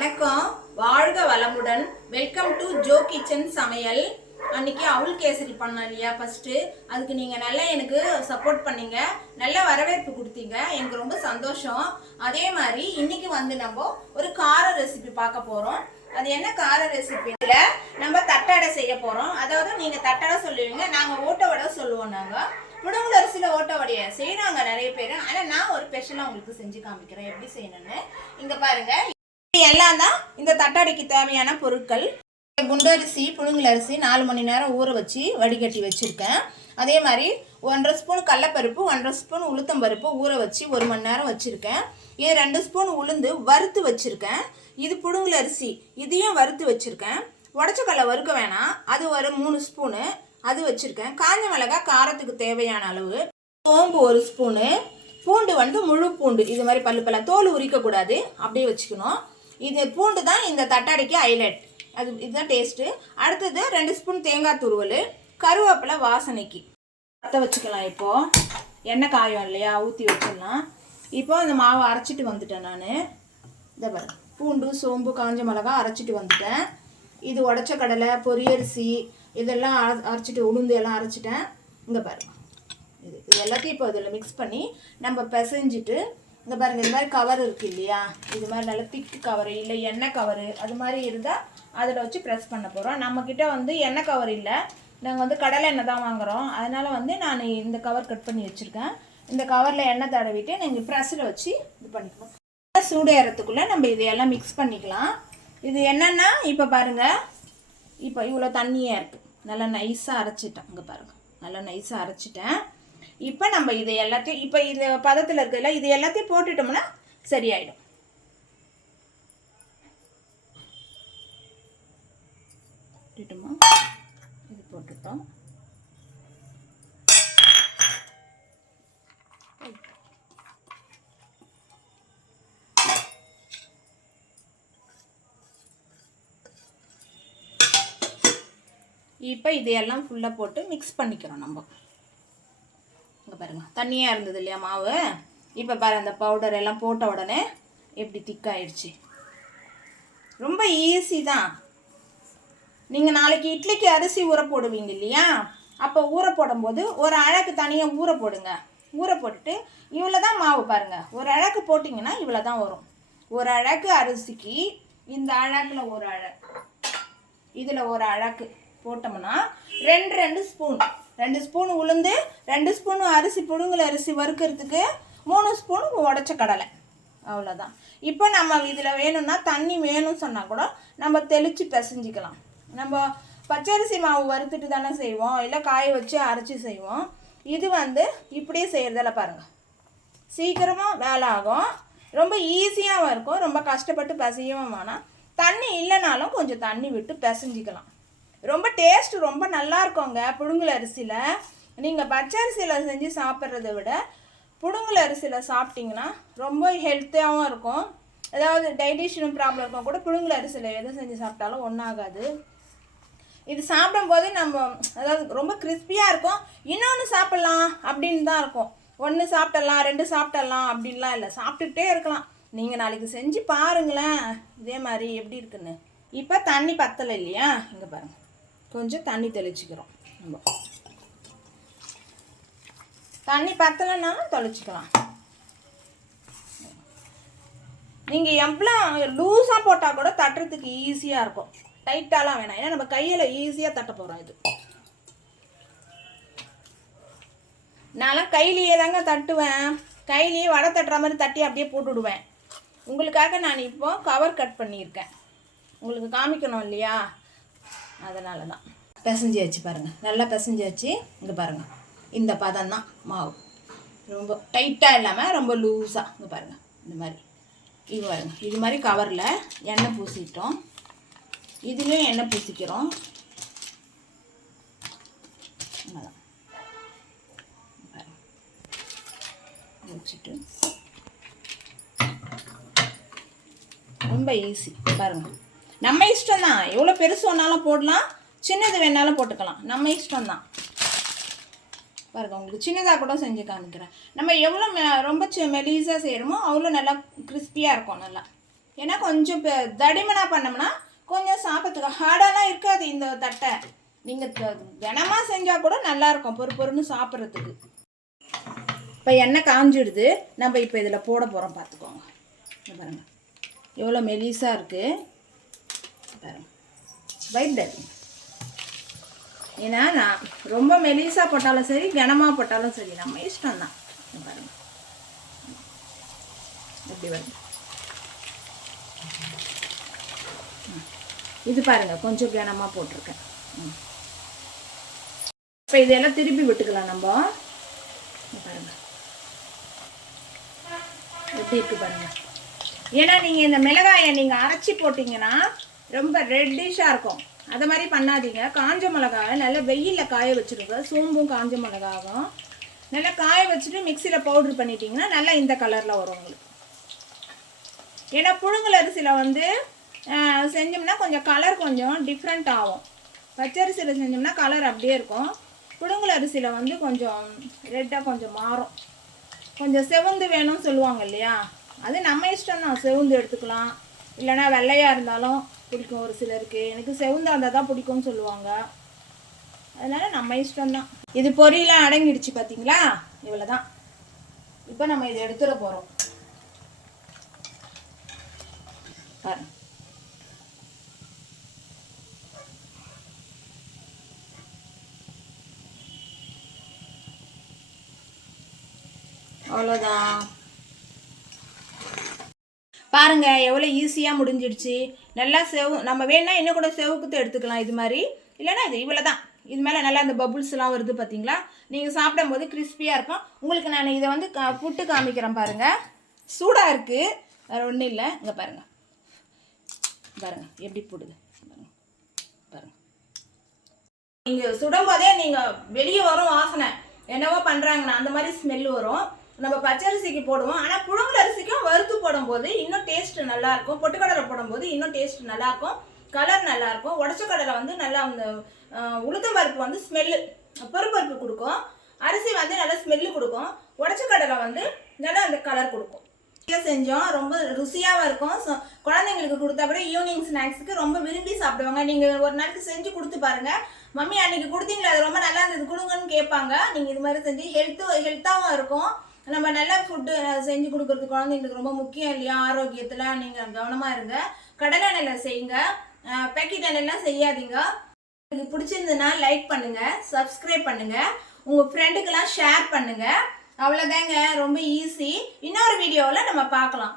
வணக்கம், வாழ்க வளமுடன். வெல்கம் டு ஜோ கிச்சன் சமையல். அன்னைக்கு அவுல் கேசரி பண்ணேன் இல்லையா ஃபர்ஸ்ட், அதுக்கு நீங்க நல்லா எனக்கு சப்போர்ட் பண்ணீங்க, நல்ல வரவேற்பு கொடுத்தீங்க, எனக்கு ரொம்ப சந்தோஷம். அதே மாதிரி இன்னைக்கு நம்ம ஒரு கார ரெசிபி பார்க்க போறோம். அது என்ன கார ரெசிபில நம்ம தட்டடை செய்ய போறோம். அதாவது நீங்க தட்டடை சொல்லுவீங்க, நாங்க ஓட்ட வடை சொல்லுவோம். நாங்க புடுங்கல் அரிசியில ஓட்ட வடையை செய்யறாங்க நிறைய பேர். ஆனா நான் ஒரு ஸ்பெஷலா உங்களுக்கு செஞ்சு காமிக்கிறேன் எப்படி செய்யணும்னு. இங்க பாருங்க, எல்லாம் தான் இந்த தட்டாடைக்கு தேவையான பொருட்கள். குண்டரிசி புழுங்கல் அரிசி 4 மணி நேரம் ஊற வச்சு வடிகட்டி வச்சுருக்கேன். அதே மாதிரி 1.5 ஸ்பூன் கடலப்பருப்பு, 1.5 ஸ்பூன் உளுத்தம்பருப்பு ஊற வச்சு 1 மணி நேரம் வச்சுருக்கேன். இது 2 ஸ்பூன் உளுந்து வறுத்து வச்சுருக்கேன். இது புழுங்கல் அரிசி, இதையும் வறுத்து வச்சுருக்கேன். உடச்சக்கடலை வறுக்க வேணாம், அது ஒரு 3 ஸ்பூனு அது வச்சுருக்கேன். காஞ்ச மிளகாய் காரத்துக்கு தேவையான அளவு, சோம்பு 1 ஸ்பூனு, பூண்டு முழு பூண்டு இது மாதிரி பல்லு தோல் உரிக்கக்கூடாது, அப்படியே வச்சுக்கணும். இது பூண்டு தான் இந்த தட்டாடைக்கு ஹைலைட், அது இதுதான் டேஸ்ட்டு. அடுத்தது 2 ஸ்பூன் தேங்காய் துருவல், கருவேப்பிலை வாசனைக்கு பற்ற வச்சுக்கலாம். இப்போது எண்ணெய் காயம் இல்லையா, ஊற்றி வச்சிடலாம். இப்போது இந்த மாவை அரைச்சிட்டு வந்துட்டேன் நான். இதை பாருங்க, பூண்டு சோம்பு காஞ்ச மிளகா அரைச்சிட்டு வந்துட்டேன். இது உடச்ச கடலை பொரியரிசி இதெல்லாம் அரைச்சிட்டு, உளுந்து எல்லாம் அரைச்சிட்டேன். இங்கே பாருங்கள், இது எல்லாத்தையும் இப்போ இதில் மிக்ஸ் பண்ணி நம்ம பிசைஞ்சிட்டு, இந்த பாருங்கள் இது மாதிரி கவர் இருக்குது இல்லையா, இது மாதிரி நல்ல திக்கு கவரு இல்லை எண்ணெய் கவரு அது மாதிரி இருந்தால் அதில் வச்சு ப்ரெஸ் பண்ண போகிறோம். நம்மக்கிட்ட எண்ணெய் கவர் இல்லை, நாங்கள் கடலை எண்ணெய் தான் வாங்குகிறோம். அதனால் நான் இந்த கவர் கட் பண்ணி வச்சுருக்கேன். இந்த கவரில் எண்ணெய் தடவிட்டு நீங்கள் ப்ரெஸ்ஸில் வச்சு இது பண்ணிக்கலாம். சூடு ஏறத்துக்குள்ளே நம்ம இதையெல்லாம் மிக்ஸ் பண்ணிக்கலாம். இது என்னென்னா இப்போ பாருங்கள், இப்போ இவ்வளோ தண்ணியாக இருக்குது, நல்லா நைஸாக அரைச்சிட்டேன். இங்கே பாருங்கள், நல்லா நைஸாக அரைச்சிட்டேன். இப்போ நம்ம இதை எல்லாத்தையும் இப்போ இது பதத்தில் இருக்குதுல்ல, இது எல்லாத்தையும் போட்டுட்டோம்னா சரியாயிடும். போட்டுட்டோமா, இது போட்டுட்டோம். இப்போ இதையெல்லாம் ஃபுல்லாக போட்டு மிக்ஸ் பண்ணிக்கிறோம். நம்ம இங்கே பாருங்கள், தண்ணியாக இருந்தது இல்லையா மாவு, இப்போ பாருங்கள் அந்த பவுடர் எல்லாம் போட்ட உடனே எப்படி திக்காயிடுச்சு. ரொம்ப ஈஸி தான். நீங்கள் நாளைக்கு இட்லிக்கு அரிசி ஊற போடுவீங்க இல்லையா, அப்போ ஊற போடும்போது ஒரு அழகு தனியாக ஊற போடுங்க. ஊற போட்டுட்டு இவ்வளோ தான் மாவு பாருங்கள், ஒரு அழகு போட்டிங்கன்னா இவ்வளோ தான் வரும். ஒரு அழகு அரிசிக்கு இந்த அழகில் ஒரு அழகு, இதில் ஒரு அழகு போட்டோம்னா 2 ஸ்பூன், 2 ஸ்பூன் உளுந்து, 2 ஸ்பூன் அரிசி புழுங்கல் அரிசி வறுக்கிறதுக்கு 3 ஸ்பூன் உடச்ச கடலை, அவ்வளோதான். இப்போ நம்ம இதில் வேணும்னா தண்ணி வேணும்னு சொன்னால் கூட நம்ம தெளித்து பிசைஞ்சிக்கலாம். நம்ம பச்சரிசி மாவு வறுத்துட்டு தானே செய்வோம், இல்லை காய வச்சு அரைச்சி செய்வோம். இது இப்படியே செய்கிறதால பாருங்கள் சீக்கிரமாக வேலை ஆகும், ரொம்ப ஈஸியாகவும் இருக்கும். ரொம்ப கஷ்டப்பட்டு பிசையவும் வேணாம். தண்ணி இல்லைனாலும் கொஞ்சம் தண்ணி விட்டு பிசைஞ்சிக்கலாம். ரொம்ப டேஸ்ட் ரொம்ப நல்லா இருக்குங்க புழுங்கல் அரிசியில். நீங்கள் பச்சரிசியில் செஞ்சு சாப்பிட்றத விட புழுங்கல் அரிசியில் சாப்பிட்டிங்கன்னா ரொம்ப ஹெல்த்தியாகவும் இருக்கும். அதாவது டைஜஷன் ப்ராப்ளம் இருக்கும் கூட புழுங்கல் அரிசியில் எது செஞ்சு சாப்பிட்டாலும் ஒன்றாகாது. இது சாப்பிடும்போது நம்ம அதாவது ரொம்ப கிறிஸ்பியாக இருக்கும். இன்னொன்று சாப்பிட்லாம் அப்படின்னு தான் இருக்கும். 1 சாப்பிடலாம் 2 சாப்பிடலாம் அப்படின்லாம் இல்லை, சாப்பிட்டுக்கிட்டே இருக்கலாம். நீங்கள் நாளைக்கு செஞ்சு பாருங்களேன் இதே மாதிரி எப்படி இருக்குன்னு. இப்போ தண்ணி பத்தலை இல்லையா, இங்கே பாருங்கள் கொஞ்சம் தண்ணி தெளிச்சிக்கிறோம். நம்ம தண்ணி பத்தலைன்னாலும் தெளிச்சிக்கலாம். நீங்கள் எவ்வளோ லூஸாக போட்டால் கூட தட்டுறதுக்கு ஈஸியாக இருக்கும், டைட்டாலாம் வேணாம். ஏன்னா நம்ம கையில் ஈஸியாக தட்ட போகிறோம். இது நான்லாம் கையிலேயே தாங்க தட்டுவேன், கையிலேயே வடை தட்டுற மாதிரி தட்டி அப்படியே போட்டுவிடுவேன். உங்களுக்காக நான் இப்போ கவர் கட் பண்ணியிருக்கேன், உங்களுக்கு காமிக்கணும் இல்லையா, அதனால தான். பிசைஞ்சாச்சு பாருங்கள், நல்லா பிசைஞ்சாச்சு. இங்கே பாருங்கள் இந்த பதம் தான் மாவு, ரொம்ப டைட்டாக இல்லாமல் ரொம்ப லூஸாக. இங்கே பாருங்கள் இந்த மாதிரி, இது பாருங்கள் இது மாதிரி கவரில் எண்ணெய் பூசிட்டோம், இதுலேயும் எண்ணெய் பூசிக்கிறோம். அதான் வச்சுட்டு ரொம்ப ஈஸி பாருங்கள். நம்ம இஷ்டம் தான், எவ்வளோ பெருசு வேணாலும் போடலாம், சின்னது வேணாலும் போட்டுக்கலாம், நம்ம இஷ்டம் தான். பாருங்கள் உங்களுக்கு சின்னதாக கூட செஞ்சு காமிக்கிறேன். நம்ம எவ்வளோ ரொம்ப மெலிசாக செய்கிறோமோ அவ்வளோ நல்லா கிறிஸ்பியாக இருக்கும். நல்லா ஏன்னா கொஞ்சம் தடிமனாக பண்ணோம்னா கொஞ்சம் சாப்பிட்றதுக்கு ஹார்டாலாம் இருக்காது இந்த தட்டை. நீங்கள் தினமாக செஞ்சால் கூட நல்லாயிருக்கும் பொறுன்னு சாப்பிட்றதுக்கு. இப்போ எண்ணெய் காஞ்சிடுது. நம்ம இப்போ இதில் போட போகிறோம். பார்த்துக்கோங்க. பாருங்கள் எவ்வளோ மெலிசாக இருக்குது பாருங்கள். வைட் ஏன்னா நான் ரொம்ப மெலிசாக போட்டாலும் சரி கனமாக போட்டாலும் சரி நம்ம இஷ்டம்தான். பாருங்கள் எப்படி வருது. இது பாருங்கள் கொஞ்சம் கனமாக போட்டிருக்கேன். இப்போ இதெல்லாம் திருப்பி விட்டுக்கலாம் நம்ம. பாருங்கள் எப்படி இருக்குது பாருங்கள். ஏன்னா நீங்கள் இந்த மிளகாயை நீங்கள் அரைச்சி போட்டிங்கன்னா ரொம்ப ரெட்டிஷாக இருக்கும். அதை மாதிரி பண்ணாதீங்க. காஞ்ச மிளகாவை நல்லா வெயிலில் காய வச்சுருங்க. சோம்பும் காஞ்ச மிளகாவும் நல்லா காய வச்சுட்டு மிக்சியில் பவுட்ரு பண்ணிட்டீங்கன்னா நல்லா இந்த கலரில் வரும் உங்களுக்கு. ஏன்னா புழுங்கல் அரிசியில் வந்து செஞ்சோம்னா கொஞ்சம் கலர் கொஞ்சம் டிஃப்ரெண்ட் ஆகும். பச்சரிசியில் செஞ்சோம்னா கலர் அப்படியே இருக்கும். புழுங்கல் அரிசியில் வந்து கொஞ்சம் ரெட்டாக கொஞ்சம் மாறும். கொஞ்சம் செவந்து வேணும்னு சொல்லுவாங்க இல்லையா, அது நம்ம இஷ்டம் தான். செவந்து எடுத்துக்கலாம், இல்லைனா வெள்ளையாக இருந்தாலும் பிடிக்கும் ஒரு சிலருக்கு. எனக்கு செவந்தா இருந்தால் தான் பிடிக்கும்னு சொல்லுவாங்க. அதனால் நம்ம இஷ்டம்தான். இது பொரியெலாம் அடங்கிடுச்சு பார்த்தீங்களா, இவ்வளோ தான். இப்போ நம்ம இதை எடுத்துட போகிறோம். பாருங்க அவ்வளோதான். பாருங்க எவ்வளோ ஈஸியாக முடிஞ்சிடுச்சு. நல்லா நம்ம வேணா இன்னும் கூட செவுக்குத்து எடுத்துக்கலாம் இது மாதிரி. இல்லைன்னா இது இவ்வளோ தான். இது மேலே நல்லா அந்த பபுள்ஸ்லாம் வருது பார்த்தீங்களா. நீங்கள் சாப்பிடும்போது கிறிஸ்பியாக இருக்கும். உங்களுக்கு நான் இதை வந்து புட்டு காமிக்கிறேன் பாருங்கள். சூடாக இருக்குது, வேறு ஒன்றும் இல்லை. இங்கே பாருங்கள் பாருங்கள் எப்படி போடுது பாருங்கள். நீங்கள் சுடும்போதே நீங்கள் வெளியே வரும் வாசனை, என்னவோ பண்ணுறாங்கண்ணா அந்த மாதிரி ஸ்மெல் வரும். நம்ம பச்சரிசிக்கு போடுவோம், ஆனால் புழுங்கல் அரிசிக்கும் வறுத்து போடும்போது இன்னும் டேஸ்ட்டு நல்லாயிருக்கும். பொட்டுக்கடலை போடும்போது இன்னும் டேஸ்ட் நல்லாயிருக்கும், கலர் நல்லாயிருக்கும். உடச்ச கடலை வந்து நல்லா அந்த உளுத்தம் பருப்பு வந்து ஸ்மெல்லு பருப்பு கொடுக்கும். அரிசி வந்து நல்லா ஸ்மெல்லு கொடுக்கும். உடச்ச கடலை வந்து நல்லா அந்த கலர் கொடுக்கும். செஞ்சோம், ரொம்ப ருசியாகவும் இருக்கும். குழந்தைங்களுக்கு கொடுத்தா கூட ஈவினிங் ஸ்நாக்ஸுக்கு ரொம்ப விரும்பி சாப்பிடுவாங்க. நீங்கள் ஒரு நாளைக்கு செஞ்சு கொடுத்து பாருங்கள். மம்மி அன்றைக்கி கொடுத்தீங்களா, அது ரொம்ப நல்லா இருந்தது கொடுங்கன்னு கேட்பாங்க. நீங்கள் இது மாதிரி செஞ்சு ஹெல்த்தாகவும் இருக்கும். நம்ம நல்ல ஃபுட்டு செஞ்சு கொடுக்குறது குழந்தைங்களுக்கு ரொம்ப முக்கியம் இல்லையா, ஆரோக்கியத்தில். நீங்கள் கவனமாக இருங்க. கடலை எண்ணெயில் செய்யுங்க, பேக்கெட் எண்ணெய்லாம் செய்யாதீங்க. உங்களுக்கு பிடிச்சிருந்ததுன்னா லைக் பண்ணுங்கள், சப்ஸ்கிரைப் பண்ணுங்கள், உங்கள் ஃப்ரெண்டுக்கெல்லாம் ஷேர் பண்ணுங்கள். அவ்வளோதாங்க, ரொம்ப ஈஸி. இன்னொரு வீடியோவில் நம்ம பார்க்கலாம்.